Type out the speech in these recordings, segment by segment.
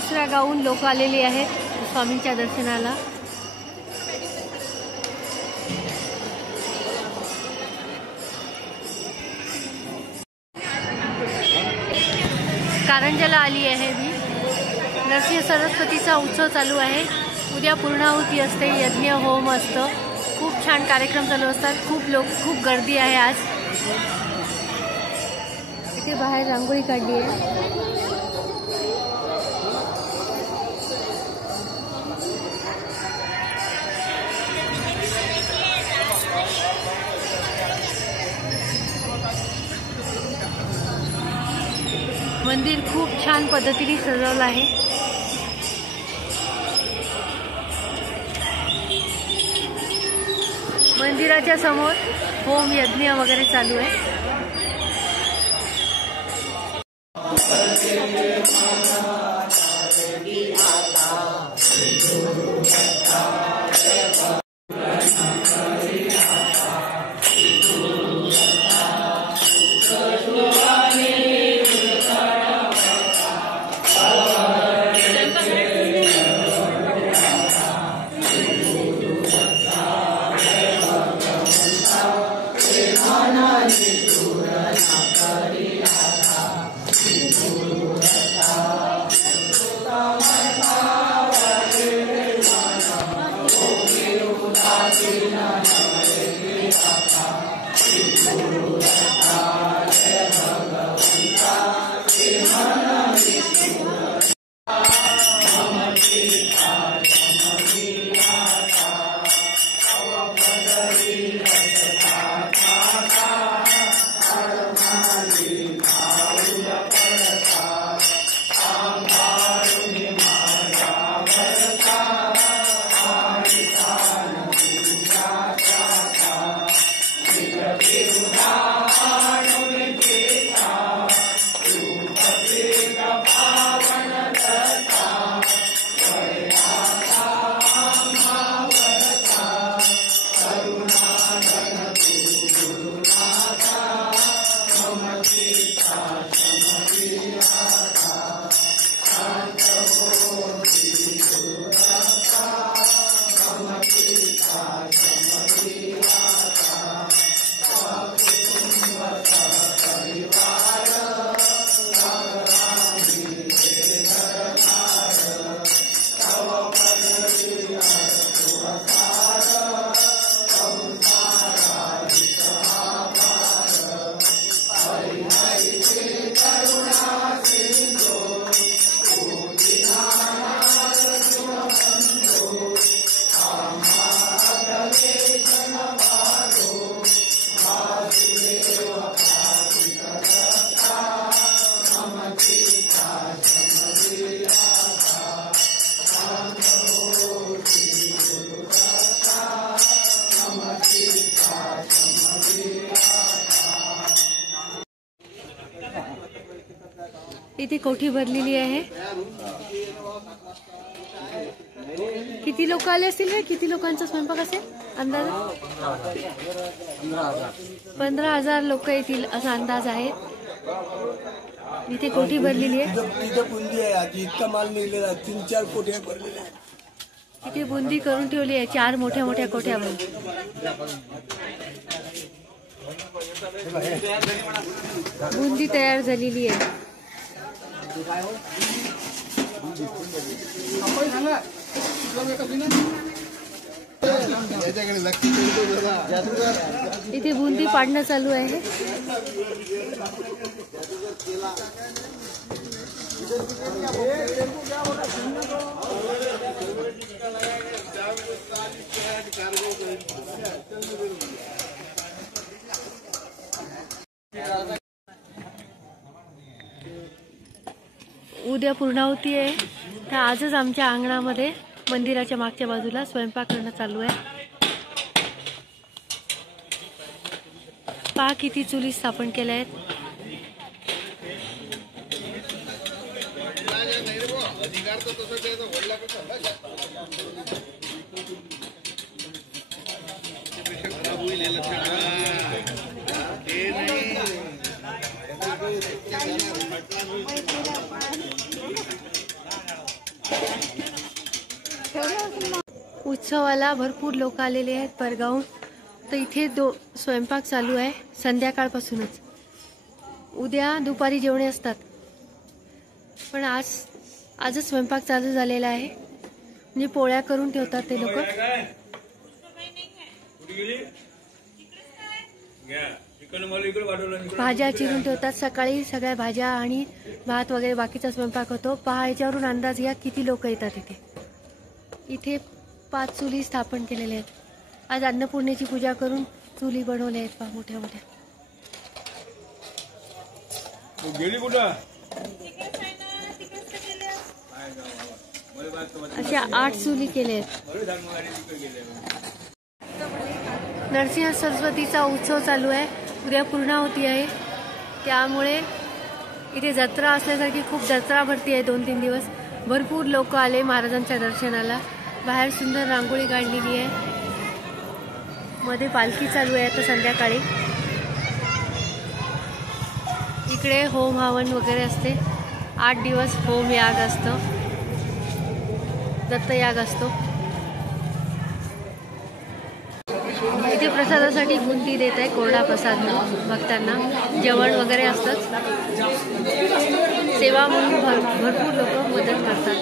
दुसऱ्या गावून लोक आलेली आहेत स्वामींच्या दर्शनाला। कारंजाला आली आहे मी। नरसिंह सरस्वतीचा उत्सव चालू आहे। उद्या पूर्णाहुती असते, यज्ञ होम असतं, खूप छान कार्यक्रम चालू असतात। खूप गर्दी आहे आज। इथे बाहेर रांगोळी काढली आहे। मंदिर खूप छान पद्धतीने सजवलं आहे। मंदिराच्या समोर होम यज्ञ वगैरे चालू आहे। इथे कोठी भरलेली आहे। किती लोक आले असतील रे? किती लोकांचा स्वयंपाक असेल अंदाज? 15,000 लोक येतील असा अंदाज आहे। इथे कोठी भरलेली आहे। इतका माल निघलेला 3-4 कोठ्या भरलेल्या आहेत। इथे बुंदी करून ठेवली आहे 4 मोठ्या कोठ्यावर। बुंदी तयार झालेली आहे। इथे बुंदी पाडणं चालू आहे। उद्या पूर्णाहुती आहे, तर आजच आमच्या अंगणामध्ये मंदिराच्या मागच्या बाजूला स्वयंपाक करणं चालू आहे। पहा किती चुली स्थापन केल्या आहेत। उत्सवाला भरपूर लोक आलेले आहेत परगावून. तर इथे स्वयंपाक चालू आहे संध्याकाळपासूनच. उद्या दुपारी जेवणे असतात, पण आजच स्वयंपाक चालू झालेला आहे. म्हणजे पोळ्या करून ठेवतात ते लोक. भाज्या चिरून ठेवतात. सकाळी सगळ्या भाज्या आणि भात वगैरे बाकीचा स्वयंपाक होतो. पहा, याच्यावरून अंदाज घ्या किती लोक येतात इथे. इथे 5 चुली स्थापन केलेल्या आहेत. आज अन्नपूर्णेची पूजा करून चुली बनवल्या आहेत पहा, मोठ्या मोठ्या. अशा 8 चुली केल्या आहेत. नरसिंह सरस्वतीचा उत्सव चालू आहे. उद्या पूर्णाहुती आहे, त्यामुळे इथे जत्रा असल्यासारखी खूप जत्रा भरती आहे. 2-3 दिवस भरपूर लोक आले महाराजांच्या दर्शनाला. बाहेर सुंदर रांगोळी काढलेली आहे. मध्ये पालखी चालू आहे आता संध्याकाळी. इकडे होम हवन वगैरे असते. 8 दिवस होम याग असतं, दत्तयाग असतो. इथे प्रसादासाठी बुंदी देत आहे, कोरडा प्रसाद म्हणून भक्तांना. जेवण वगैरे असतंच. सेवा म्हणून भरपूर लोक मदत करतात.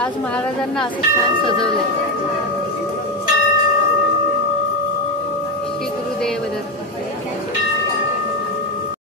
आज महाराजांना असं छान सजवलंय.